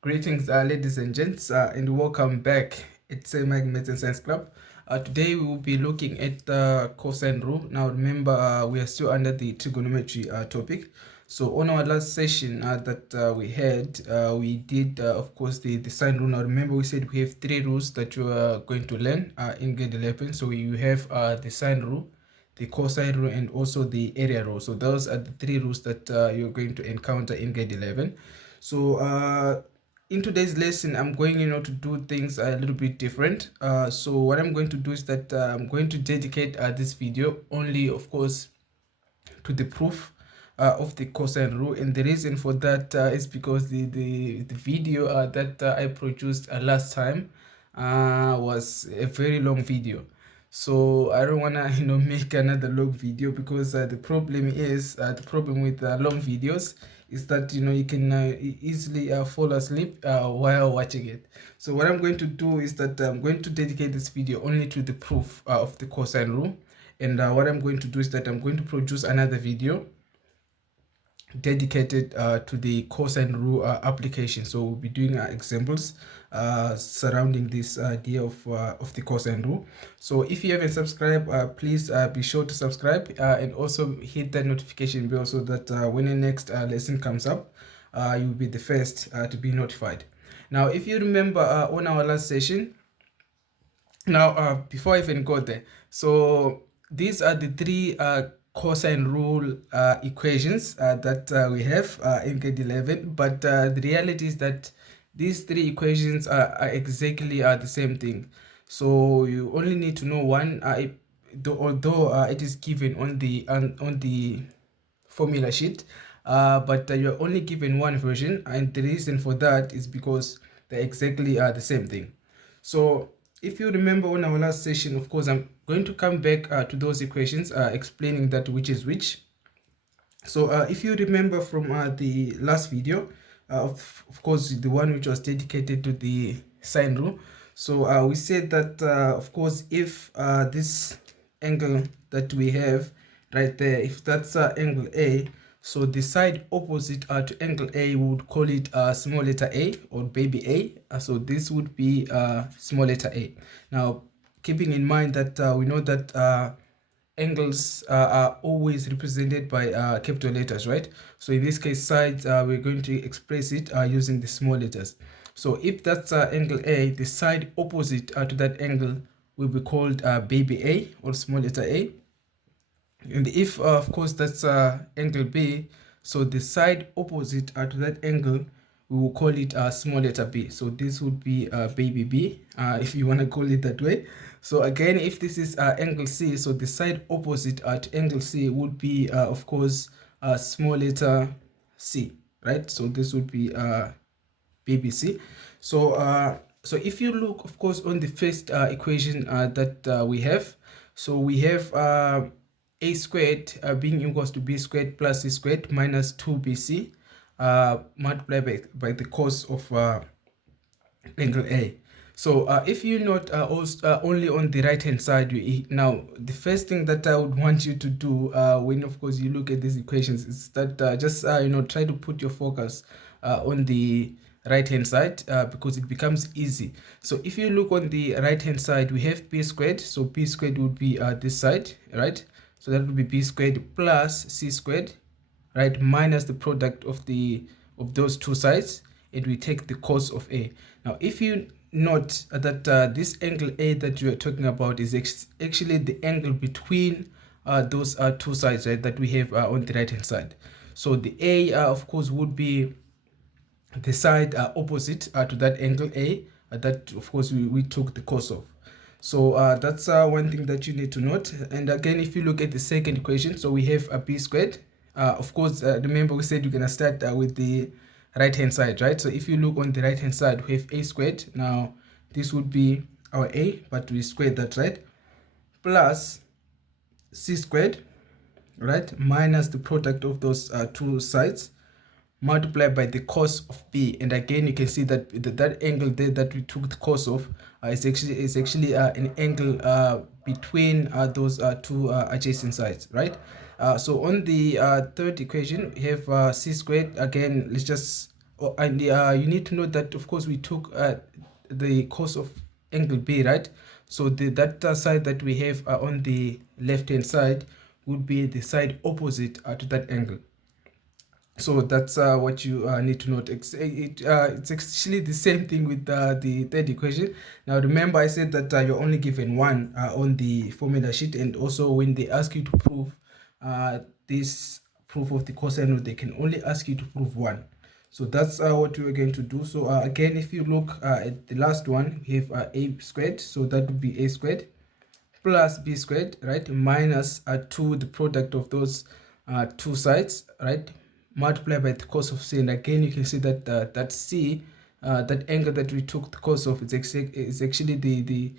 Greetings, ladies and gents, and welcome back. It's a Maths and Science Club. Today we will be looking at the cosine rule. Now remember, we are still under the trigonometry topic. So on our last session that we had, we did, of course, the sine rule. Now remember, we said we have three rules that you are going to learn in grade 11. So you have the sine rule, the cosine rule, and also the area rule. So those are the three rules that you're going to encounter in grade 11. So in today's lesson, I'm going to do things a little bit different. So what I'm going to do is that I'm going to dedicate this video only, of course, to the proof of the cosine rule. And the reason for that is because the video that I produced last time was a very long video. So I don't want to make another long video, because the problem with long videos is that you can easily fall asleep while watching it. So what I'm going to do is that I'm going to dedicate this video only to the proof of the cosine rule. And what I'm going to do is that I'm going to produce another video dedicated to the cosine rule application. So we'll be doing examples surrounding this idea of the cosine rule. So if you haven't subscribed, please be sure to subscribe and also hit that notification bell, so that when the next lesson comes up, you'll be the first to be notified. Now, if you remember on our last session, now before I even go there, so these are the three cosine rule equations that we have in grade 11, but the reality is that these three equations are exactly the same thing. So you only need to know one, although it is given on the formula sheet, but you're only given one version, and the reason for that is because they're exactly the same thing. So if you remember on our last session, of course, I'm going to come back to those equations, explaining that which is which. So if you remember from the last video, of course, the one which was dedicated to the sine rule. So we said that, of course, if this angle that we have right there, if that's angle A, so the side opposite to angle A, we would call it small letter a, or baby a. So this would be small letter a. Now, keeping in mind that we know that angles are always represented by capital letters, right? So in this case, sides, we're going to express it using the small letters. So if that's angle A, the side opposite to that angle will be called baby a, or small letter a. And if, of course, that's angle B, so the side opposite to that angle, we will call it small letter b. So this would be baby b, if you want to call it that way. So again, if this is angle C, so the side opposite to angle C would be, of course, small letter c, right? So this would be baby c. So if you look, of course, on the first equation that we have, so we have a squared being equals to b squared plus c squared minus 2bc multiplied by the cos of angle A. So if you note also, only on the right hand side, now the first thing that I would want you to do when, of course, you look at these equations is that just try to put your focus on the right hand side, because it becomes easy. So if you look on the right hand side, we have b squared. So b squared would be this side, right? So that would be b squared plus c squared, right, minus the product of those two sides, and we take the cos of A. Now, if you note that this angle A that you are talking about is actually the angle between those two sides, right, that we have on the right hand side. So the A, of course, would be the side opposite to that angle A, that, of course, we took the cos of. So that's one thing that you need to note. And again, if you look at the second equation, so we have a b squared. Of course, remember we said we're going to start with the right hand side, right? So if you look on the right hand side, we have a squared. Now this would be our a, but we squared that, right? Plus c squared, right, minus the product of those two sides, multiplied by the cos of b. And again, you can see that that angle there that we took the cos of is actually an angle between those two adjacent sides, right? So on the third equation, we have c squared. Again, let's just and you need to know that, of course, we took the cos of angle B, right? So that side that we have on the left hand side would be the side opposite to that angle. So that's what you need to note. It's actually the same thing with the third equation. Now remember, I said that you're only given one on the formula sheet, and also when they ask you to prove this proof of the cosine rule, they can only ask you to prove one. So that's what we're going to do. So again, if you look at the last one, we have a squared, so that would be a squared plus b squared, right, minus 2, the product of those two sides, right, multiplied by the cos of c. And again, you can see that that c, that angle that we took the cos of, is actually the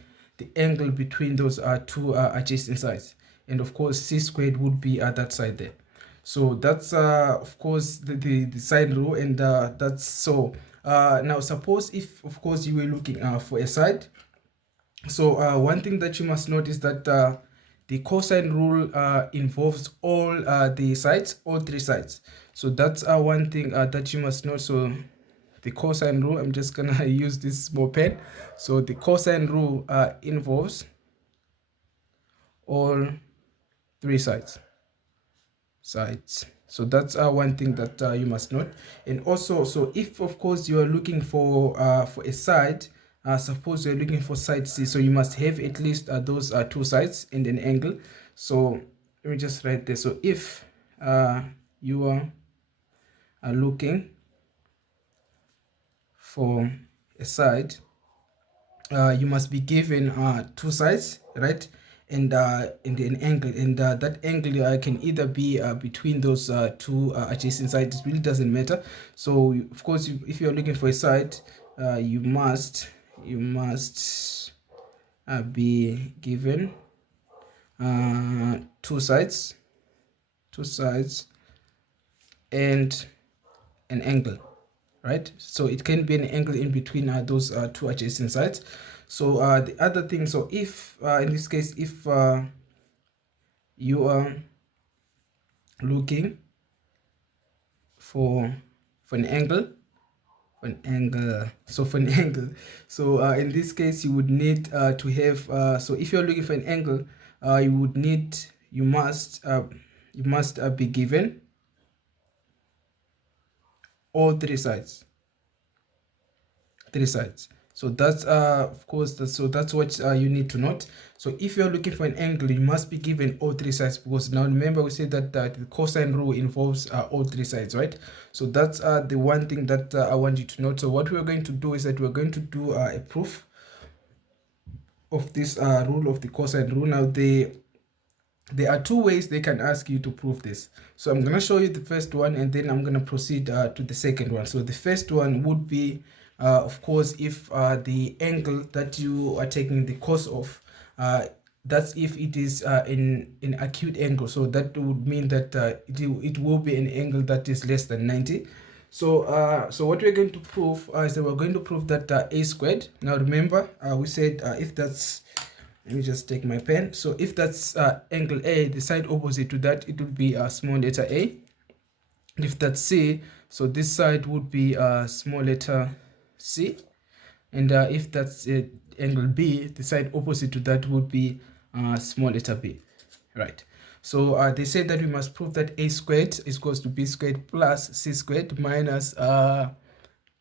angle between those two adjacent sides. And of course, c squared would be that side there. So that's of course the sine rule, and that's so. Now suppose if, of course, you were looking for a side. So one thing that you must note is that the cosine rule involves all the sides, all three sides. So that's one thing that you must know. So the cosine rule, I'm just gonna use this small pen. So the cosine rule involves all three sides. So that's one thing that you must note. And also, so if, of course, you are looking for a side, suppose you're looking for side C, so you must have at least those two sides and an angle. So let me just write this. So if you are looking for a side, you must be given two sides, right, and an angle, and that angle can either be between those two adjacent sides. It really doesn't matter. So of course, if you're looking for a side, you must be given two sides and an angle, right? So it can be an angle in between those two adjacent sides. So the other thing, so if in this case, if you are looking for an angle, so for an angle, so in this case, you would need to have so if you're looking for an angle, you must be given all three sides. So that's of course, that's what you need to note. So if you're looking for an angle, you must be given all three sides, because now remember we said that the cosine rule involves all three sides, right? So that's the one thing that I want you to note. So what we're going to do is that we're going to do a proof of this rule of the cosine rule. Now there are two ways they can ask you to prove this. So I'm going to show you the first one, and then I'm going to proceed to the second one. So the first one would be, of course, if the angle that you are taking the cos of, that's if it is in acute angle. So that would mean that it will be an angle that is less than 90. So so what we're going to prove is that we're going to prove that a squared. Now remember, we said if that's, let me just take my pen. So if that's angle A, the side opposite to that, it would be small letter a. And if that's C, so this side would be small letter c. And if that's angle B, the side opposite to that would be small letter b, right? So they said that we must prove that a squared is equals to b squared plus c squared minus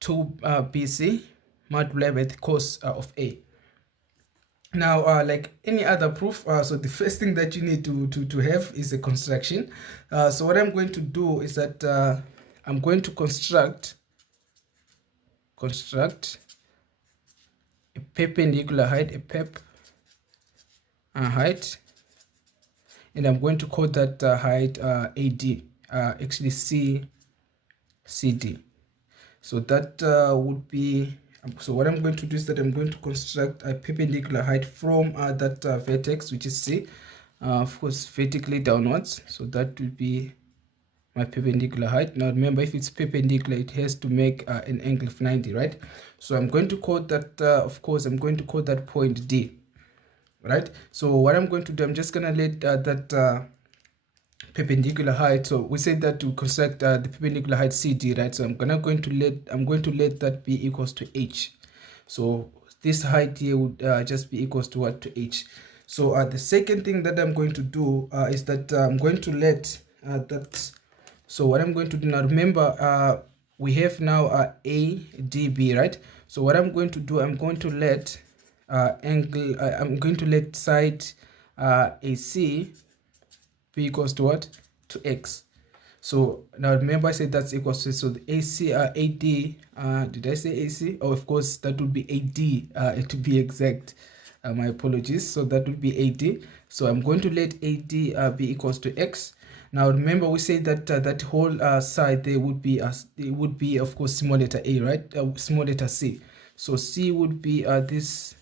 2bc multiplied by the cos of a. Now, like any other proof, so the first thing that you need to have is a construction. So what I'm going to do is that I'm going to construct a perpendicular height, height, and I'm going to call that height AD, actually CD. So that would be, so what I'm going to do is that I'm going to construct a perpendicular height from that vertex, which is C, of course, vertically downwards. So that will be my perpendicular height. Now remember, if it's perpendicular, it has to make an angle of 90, right? So I'm going to call that, of course, I'm going to call that point D, right? So what I'm going to do, I'm just going to let that perpendicular height. So we said that to construct the perpendicular height CD, right? So I'm going to let that be equals to h. So this height here would just be equals to what? To h. So the second thing that I'm going to do is that I'm going to let that. So what I'm going to do now, remember we have now ADB, right? So what I'm going to do, I'm going to let I'm going to let side AC be equals to what? To x. So now remember I said that's equals to, so the AC AD, did I say AC? Oh, of course that would be AD to be exact. My apologies. So that would be AD. So I'm going to let AD be equals to x. Now remember we said that that whole side there would be it would be of course small letter a, right? Small letter c. So c would be this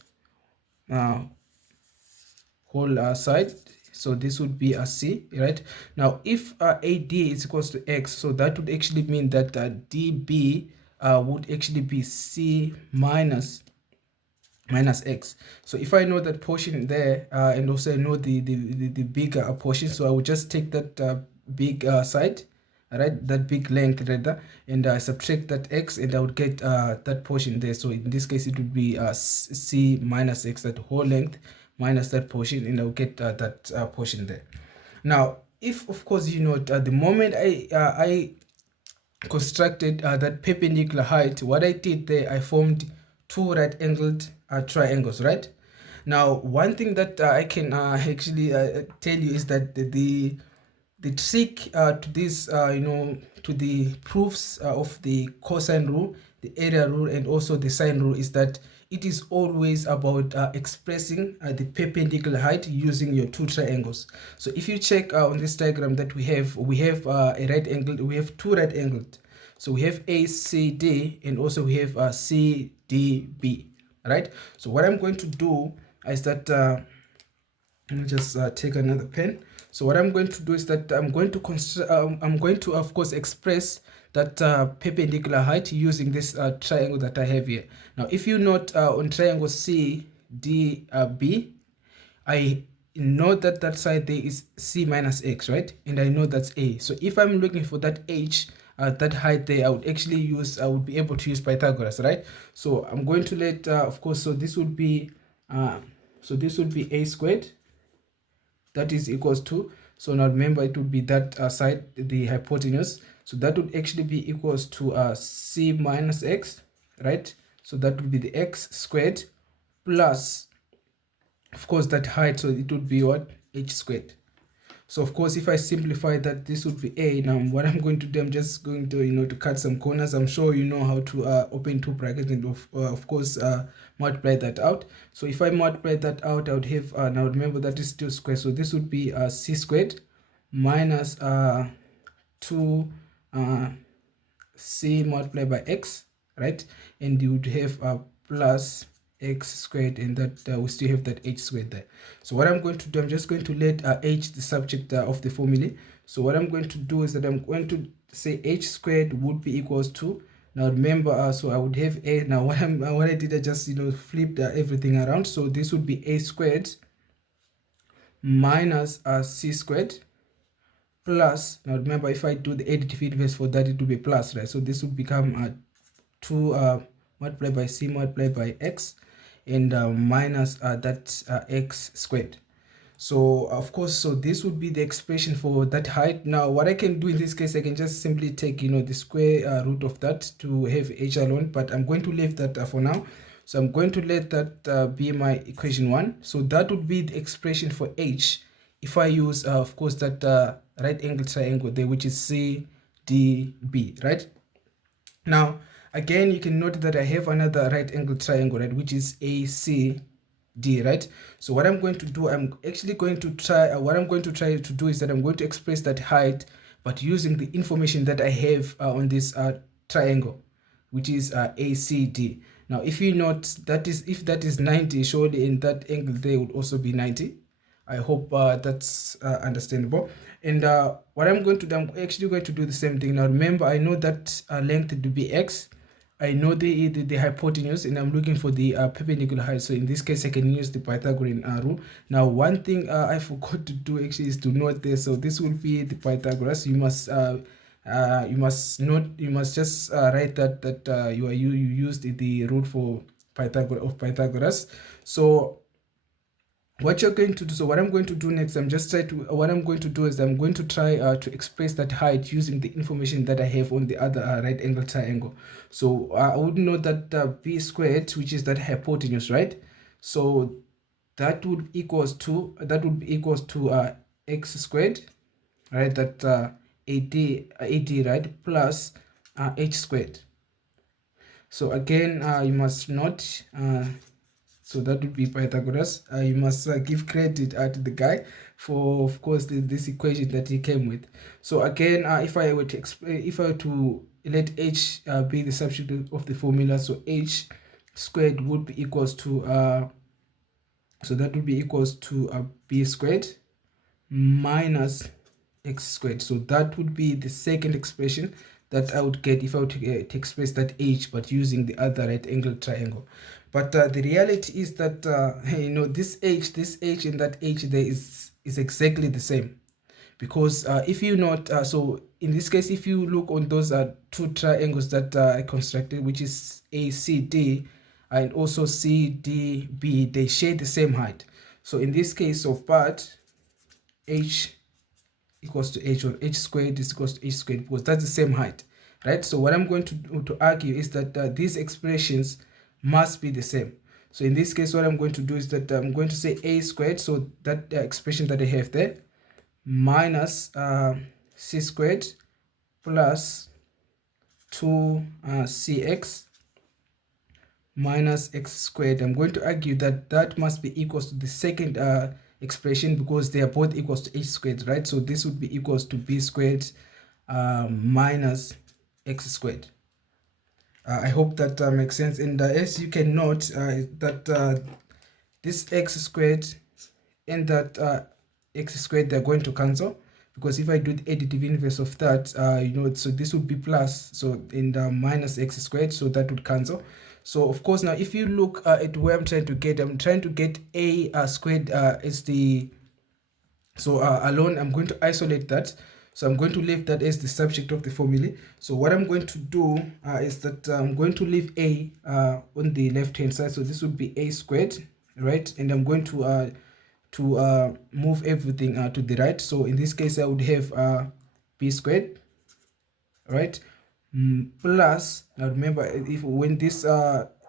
whole side. So this would be a c, right? Now if AD is equals to x, so that would actually mean that DB would actually be c minus x. So if I know that portion there and also I know the bigger portion, so I would just take that big side, right, that big length rather, and subtract that x, and I would get that portion there. So in this case it would be c minus x, that whole length minus that portion, and I'll get that portion there. Now if of course you know the moment I constructed that perpendicular height, what I did there, I formed two right angled triangles, right? Now one thing that I can actually tell you is that the trick to this to the proofs of the cosine rule, the area rule, and also the sine rule is that it is always about expressing the perpendicular height using your two triangles. So if you check on this diagram that we have a right angle, we have two right angled. So we have ACD and also we have CDB, right? So what I'm going to do is that let me just take another pen. So what I'm going to do is that I'm going to of course express that perpendicular height using this triangle that I have here. Now if you note on triangle CDB, I know that that side there is c minus x, right? And I know that's a. So if I'm looking for that h, that height there, I would be able to use Pythagoras, right? So I'm going to let of course, so this would be a squared, that is equals to, so now remember it would be that side, the hypotenuse, so that would actually be equals to c minus x, right? So that would be the x squared plus of course that height, so it would be what? H squared. So of course if I simplify that, this would be a. Now what I'm going to do, I'm just going to to cut some corners. I'm sure you know how to open two brackets and of course multiply that out. So if I multiply that out, I would have now remember that is 2 squared, so this would be c squared minus 2 c multiplied by x, right? And you would have plus x squared, and that we still have that h squared there. So what I'm going to do, I'm just going to let h the subject of the formula. So what I'm going to do is that I'm going to say h squared would be equals to, now remember so I would have a, now what I did, I just flipped everything around. So this would be a squared minus c squared plus, now remember if I do the additive inverse for that, it will be plus, right? So this would become 2 multiplied by c multiplied by x, and minus that x squared. So of course, so this would be the expression for that height. Now what I can do in this case, I can just simply take the square root of that to have h alone, but I'm going to leave that for now. So I'm going to let that be my equation 1. So that would be the expression for h if I use of course that right angle triangle there, which is CDB, right? Now again, you can note that I have another right angle triangle, right, which is ACD, right? So what I'm going to do, I'm actually going to try to do is that I'm going to express that height, but using the information that I have on this triangle, which is ACD. Now if you note that is, if that is 90, surely in that angle there would also be 90. I hope that's understandable. And what I'm going to do, I'm actually going to do the same thing. Now remember, I know that length to be x. I know the hypotenuse, and I'm looking for the perpendicular height. So in this case, I can use the Pythagorean rule. Now, one thing I forgot to do actually is to note this. So this will be the Pythagoras. You must just write that you used the rule for Pythagoras. So what you're going to do, so what I'm going to do next, what I'm going to do is I'm going to try to express that height using the information that I have on the other right angle triangle. So I would know that b squared, which is that hypotenuse, right? So that would be equals to x squared, right? That 80, right, plus h squared. So again, you must not so that would be Pythagoras. You must give credit to the guy for, of course, this equation that he came with. So again, if I were to let h be the substitute of the formula, so h squared would be equals to so that would be equals to b squared minus x squared. So that would be the second expression that I would get if I were to express that h, but using the other right angle triangle. But the reality is that this h and that h there is exactly the same, because if you not so in this case, if you look on those two triangles that I constructed, which is ACD and also CDB, they share the same height. So in this case of part h equals to h, or h squared is equals to h squared, because that's the same height, right? So what I'm going to argue is that these expressions must be the same. So in this case, what I'm going to do is that I'm going to say a squared, so that expression that I have there, minus c squared plus 2cx minus x squared. I'm going to argue that that must be equals to the second expression, because they are both equals to h squared, right? So this would be equals to b squared minus x squared. I hope that makes sense. And as you can note, that this x squared and that x squared, they're going to cancel, because if I do the additive inverse of that, so this would be plus, so in the minus x squared, so that would cancel. So of course, now if you look at where I'm trying to get a squared as the, so alone, I'm going to isolate that. So I'm going to leave that as the subject of the formula. So what I'm going to do is that I'm going to leave a on the left hand side. So this would be a squared, right? And I'm going to move everything to the right. So in this case, I would have b squared, right? Plus, now remember, if when this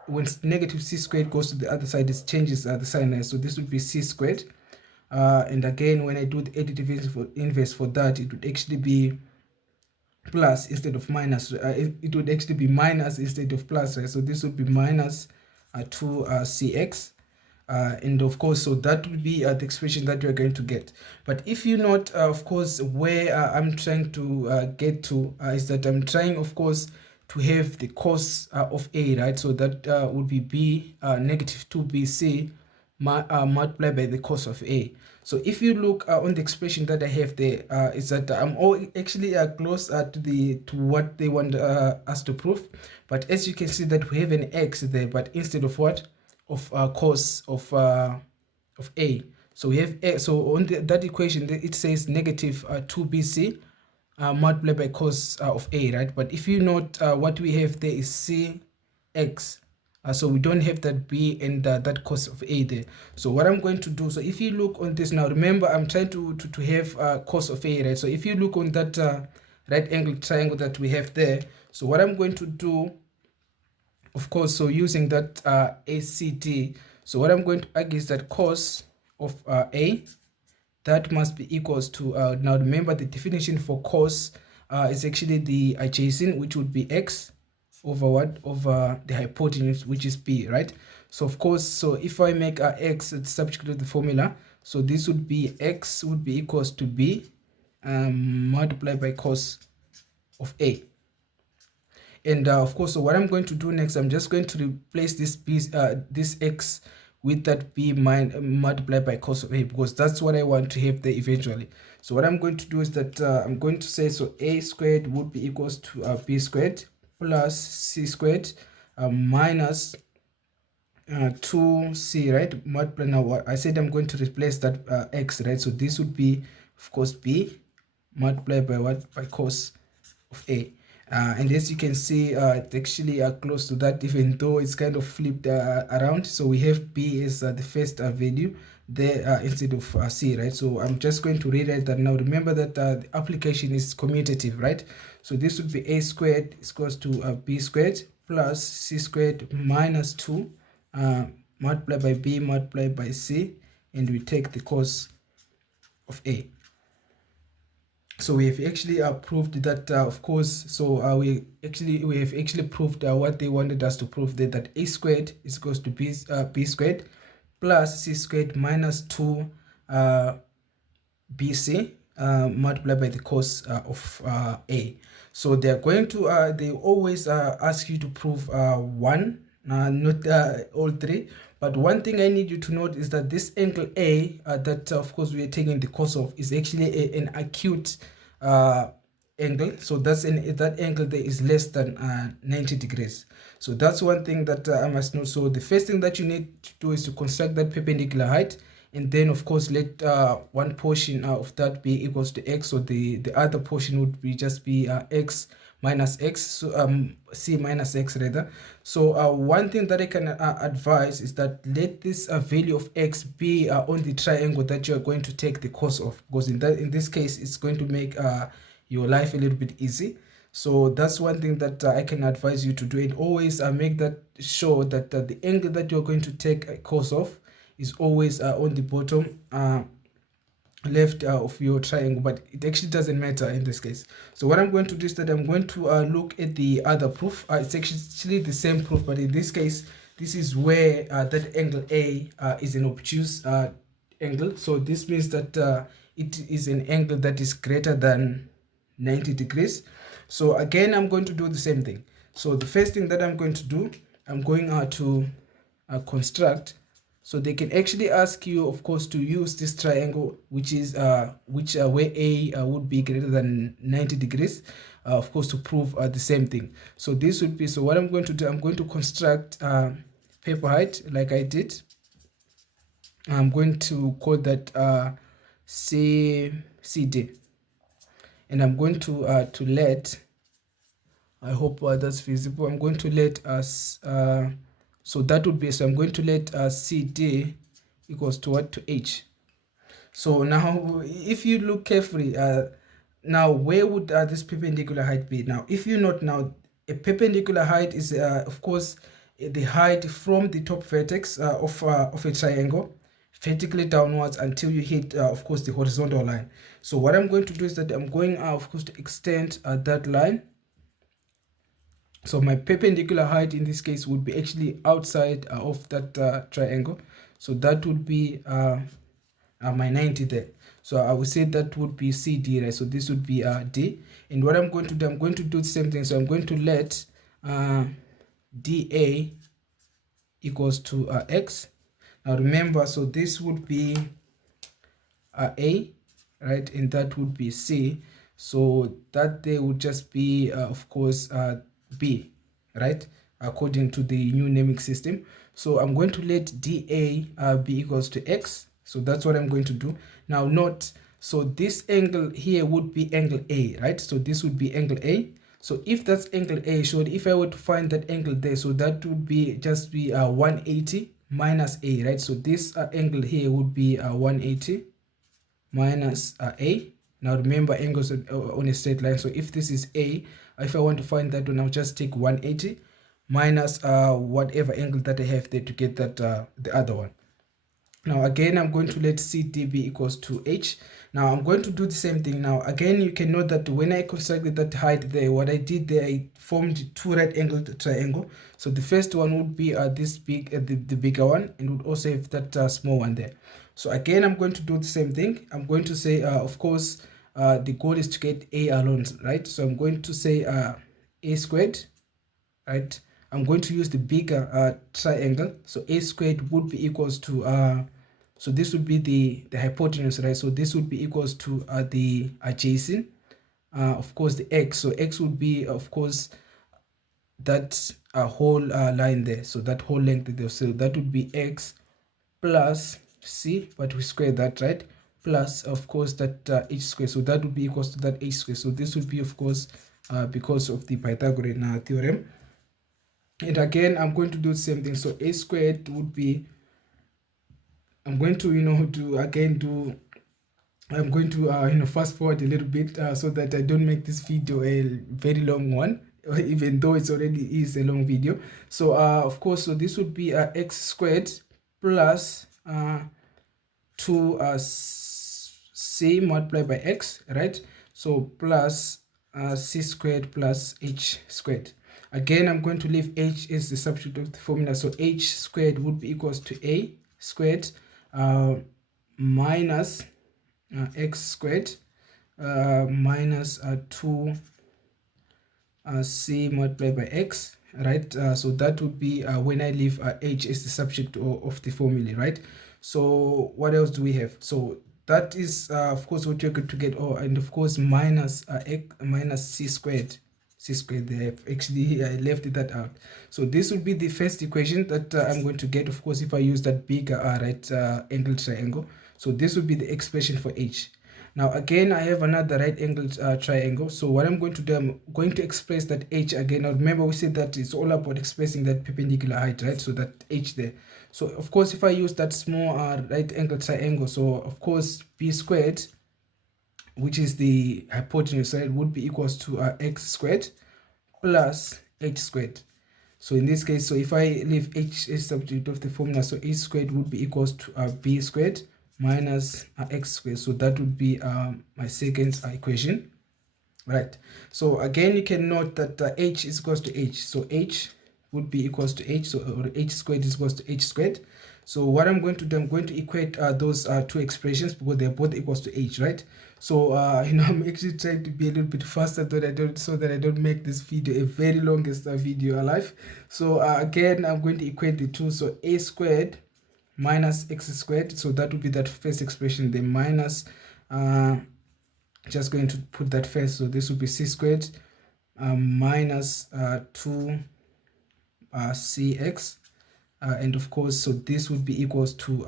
when negative c squared goes to the other side, it changes the sign. So this would be c squared. And again, when I do the additive inverse for that, it would actually be plus instead of minus. It would actually be minus instead of plus, right? So this would be minus 2cx. And of course, so that would be the expression that you're going to get. But if you note, of course, where I'm trying to get to is that I'm trying, of course, to have the cos of a, right? So that would be b negative 2bc multiplied by the cos of a. So if you look on the expression that I have there, is that I'm actually close to what they want us to prove. But as you can see that we have an x there, but instead of what? Of cos of a. So we have a, so on that equation it says negative 2bc multiplied by cos of a, right? But if you note what we have there is cx. So we don't have that b and that cos of a there. So what I'm going to do, so if you look on this now, remember I'm trying to have cos of a, right? So if you look on that right angle triangle that we have there, so what I'm going to do, of course, so using that ACD, so what I'm going to argue is that cos of a, that must be equals to, now remember the definition for cos is actually the adjacent, which would be x over what? Over the hypotenuse, which is b, right? So of course, so if I make x subject to the formula, so this would be x would be equals to b multiplied by cos of a. And of course, so what I'm going to do next, I'm just going to replace this b, this x with that b multiplied by cos of a, because that's what I want to have there eventually. So what I'm going to do is that I'm going to say, so a squared would be equals to b squared plus c squared minus 2c, right? Multiply. Now what I said, I'm going to replace that x, right? So this would be, of course, b multiplied by what? By cos of a. And as you can see, it's actually close to that, even though it's kind of flipped around. So we have b as the first value there instead of c, right? So I'm just going to rewrite that now. Remember that the application is commutative, right? So this would be a squared is equals to b squared plus c squared minus 2 multiplied by b multiplied by c, and we take the cos of a. So we have actually proved that, of course. So we have actually proved what they wanted us to prove, that a squared is equals to b squared plus c squared minus 2 bc multiplied by the cos of a. So they're going to they always ask you to prove one, not all three. But one thing I need you to note is that this angle a that of course we are taking the cos of is actually an acute angle. So that angle there is less than 90 degrees. So that's one thing that I must know. So the first thing that you need to do is to construct that perpendicular height, and then of course let one portion of that be equals to x. So the other portion would be just be x minus x, so c minus x rather. So one thing that I can advise is that let this value of x be on the triangle that you're going to take the cos of, because in this case it's going to make your life a little bit easy. So that's one thing that I can advise you to do, and always make that sure that the angle that you're going to take a cos of is always on the bottom left of your triangle, but it actually doesn't matter in this case. So what I'm going to do is that I'm going to look at the other proof. It's actually the same proof, but in this case this is where that angle a is an obtuse angle. So this means that it is an angle that is greater than 90 degrees. So again, I'm going to do the same thing. So the first thing that I'm going to do, I'm going to construct. So they can actually ask you, of course, to use this triangle, which is where a would be greater than 90 degrees, of course, to prove the same thing. So this would be, so what I'm going to do, I'm going to construct paper height like I did. I'm going to call that CD, and I'm going to let, I hope that's visible. I'm going to let us so that would be, so I'm going to let CD equals to what? To H. So now if you look carefully, now where would this perpendicular height be? Now if you note, now a perpendicular height is of course the height from the top vertex of a triangle vertically downwards until you hit of course the horizontal line. So what I'm going to do is that I'm going of course to extend that line. So my perpendicular height in this case would be actually outside of that triangle. So that would be my 90 there. So I would say that would be CD, right? So this would be D. And what I'm going to do, I'm going to do the same thing. So I'm going to let DA equals to X. Now remember, so this would be A, right? And that would be C. So that there would just be, of course, B, right? According to the new naming system. So I'm going to let DA be equals to X. So that's what I'm going to do. Now note, so this angle here would be angle A, right? So this would be angle A. So if that's angle A, so if I were to find that angle there, so that would be just be 180 minus A, right? So this angle here would be 180 minus A. Now remember, angles on a straight line. So if this is A, if I want to find that one, I'll just take 180 minus whatever angle that I have there to get that the other one. Now again, I'm going to let CD be equals to H. Now I'm going to do the same thing. Now again, you can note that when I constructed that height there, what I did there, I formed two right-angled triangle. So the first one would be this big, the bigger one, and would also have that small one there. So again, I'm going to do the same thing. I'm going to say, of course, the goal is to get A alone, right? So I'm going to say A squared, right? I'm going to use the bigger triangle. So A squared would be equals to so this would be the hypotenuse, right? So this would be equals to the adjacent, of course, the x. So x would be, of course, that whole line there, so that whole length there. So that would be x plus c, but we square that, right, plus of course that h square. So that would be equals to that h square. So this would be, of course, because of the Pythagorean theorem. And again, I'm going to do the same thing. So a squared would be, I'm going to, I'm going to fast forward a little bit so that I don't make this video a very long one, even though it's already is a long video. So of course, so this would be x squared plus 2c multiplied by x, right? So plus c squared plus h squared. Again, I'm going to leave h as the substitute of the formula. So h squared would be equals to a squared minus x squared minus 2 c multiplied by x, right? So that would be when I leave h as the substitute of the formula, right? So what else do we have? So that is of course what you're going to get. Oh, and of course minus x minus c squared. They have actually left that out. So this would be the first equation that I'm going to get, of course, if I use that bigger right angle triangle. So this would be the expression for h. Now again, I have another right angled triangle. So what I'm going to do, I'm going to express that h again. Now remember, we said that it's all about expressing that perpendicular height, right? So that h there. So of course, if I use that small right angled triangle, so of course b squared, which is the hypotenuse side, would be equals to x squared plus h squared. So in this case, so if I leave h as substitute of the formula, so h squared would be equals to b squared minus x squared. So that would be my second equation, right? So again, you can note that h is equals to h. So h would be equals to h, so or h squared is equals to h squared. So what I'm going to do, I'm going to equate those two expressions because they're both equals to h, right? So I'm actually trying to be a little bit faster so that I don't make this video a very longest video alive. So again, I'm going to equate the two. So a squared minus x squared, so that would be that first expression, the minus just going to put that first. So this would be c squared minus 2 cx, and of course, so this would be equals to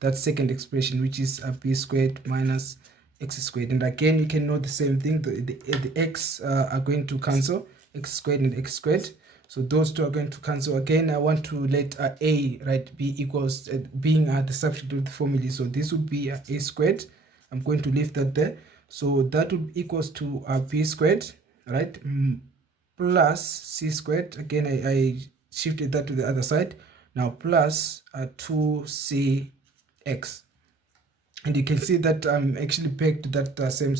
that second expression, which is b squared minus x squared. And again, you can note the same thing. The x are going to cancel, x squared and x squared. So those two are going to cancel. Again, I want to let a, right, be equals being the substitute of the formula. So this would be a squared. I'm going to leave that there. So that would be equals to b squared, right, plus c squared. Again, I shifted that to the other side. Now plus 2cx. And you can see that I'm actually back to that same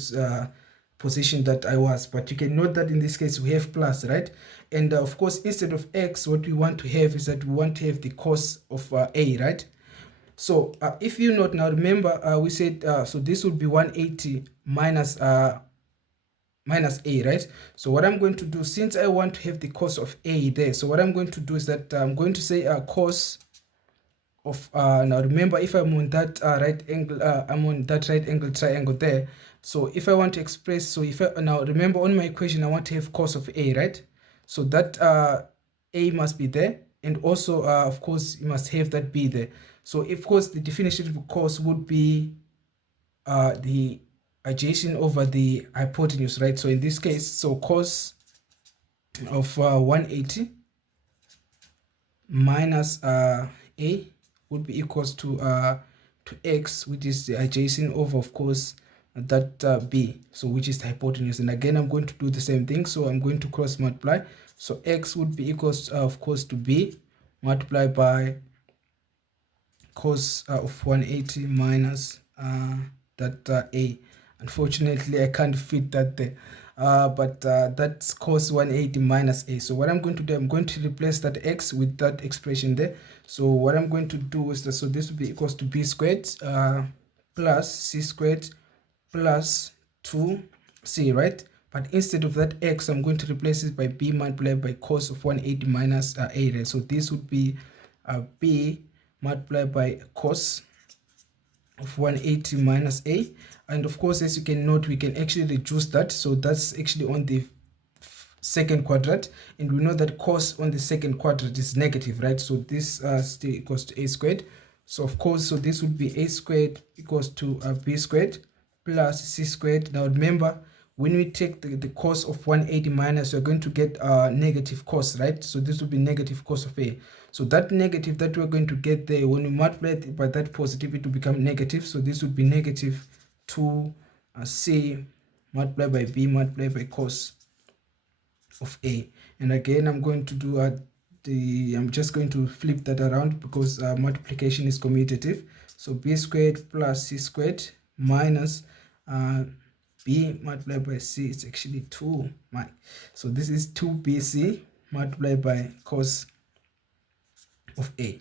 position that I was. But you can note that in this case we have plus, right? And of course, instead of x, what we want to have is that we want to have the cos of a, right? So if you note now, remember we said so this would be 180 minus minus a, right? So what I'm going to do, since I want to have the cos of a there, so what I'm going to do is that I'm going to say cos of now remember, if I'm on that right angle, I'm on that right angle triangle there. So if I want to express, so if I now remember on my equation, I want to have cos of a, right? So that a must be there, and also of course you must have that b there. So of course the definition of cos would be the adjacent over the hypotenuse, right? So in this case, so cos of 180 minus a would be equals to x, which is the adjacent over, of course, that b, so which is the hypotenuse. And again, I'm going to do the same thing. So I'm going to cross multiply. So x would be equals of course to b multiplied by cos of 180 minus that a. Unfortunately, I can't fit that there, but that's cos 180 minus a. So what I'm going to do, I'm going to replace that x with that expression there. So what I'm going to do is that, so this will be equals to b squared plus c squared plus 2c, right? But instead of that x, I'm going to replace it by b multiplied by cos of 180 minus a, right? So this would be b multiplied by cos of 180 minus a. And of course, as you can note, we can actually reduce that. So that's actually on the second quadrant, and we know that cos on the second quadrant is negative, right? So this still equals to a squared. So of course, so this would be a squared equals to b squared plus c squared. Now remember, when we take the cos of 180 minus, we're going to get negative cos, right? So this will be negative cos of a. So that negative that we're going to get there, when we multiply it by that positive, it will become negative. So this would be negative 2c multiplied by b multiplied by cos of a. And again, I'm going to do I'm just going to flip that around because multiplication is commutative. So b squared plus c squared minus b multiplied by c, it's actually 2. So this is 2bc multiplied by cos of a.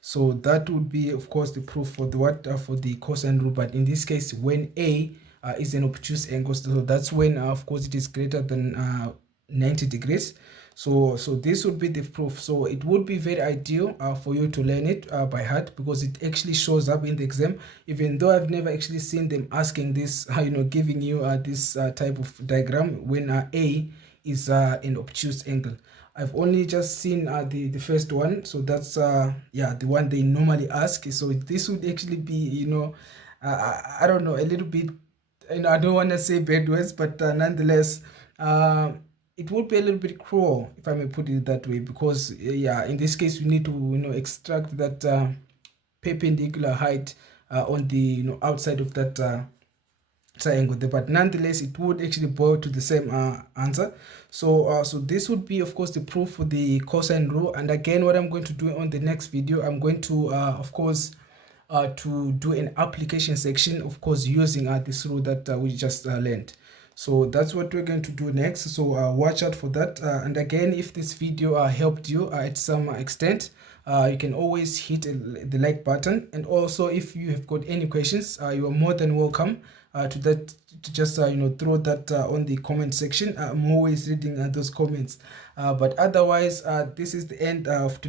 So that would be, of course, the proof for the for the cosine rule. But in this case, when a is an obtuse angle, so that's when, of course, it is greater than 90 degrees. So this would be the proof. So it would be very ideal for you to learn it by heart, because it actually shows up in the exam, even though I've never actually seen them asking this, giving you this type of diagram when a is an obtuse angle. I've only just seen the first one, so that's the one they normally ask. So this would actually be, I don't know, a little bit, I don't want to say bad words, but nonetheless, it would be a little bit cruel, if I may put it that way, because in this case we need to extract that perpendicular height on the outside of that triangle there, but nonetheless it would actually boil to the same answer. So this would be, of course, the proof for the cosine rule. And again, what I'm going to do on the next video, I'm going to of course to do an application section, of course, using this rule that we just learned. So that's what we're going to do next. So watch out for that. And again, if this video helped you at some extent, you can always hit the like button. And also, if you have got any questions, you are more than welcome to just throw that on the comment section. I'm always reading those comments. But otherwise, this is the end of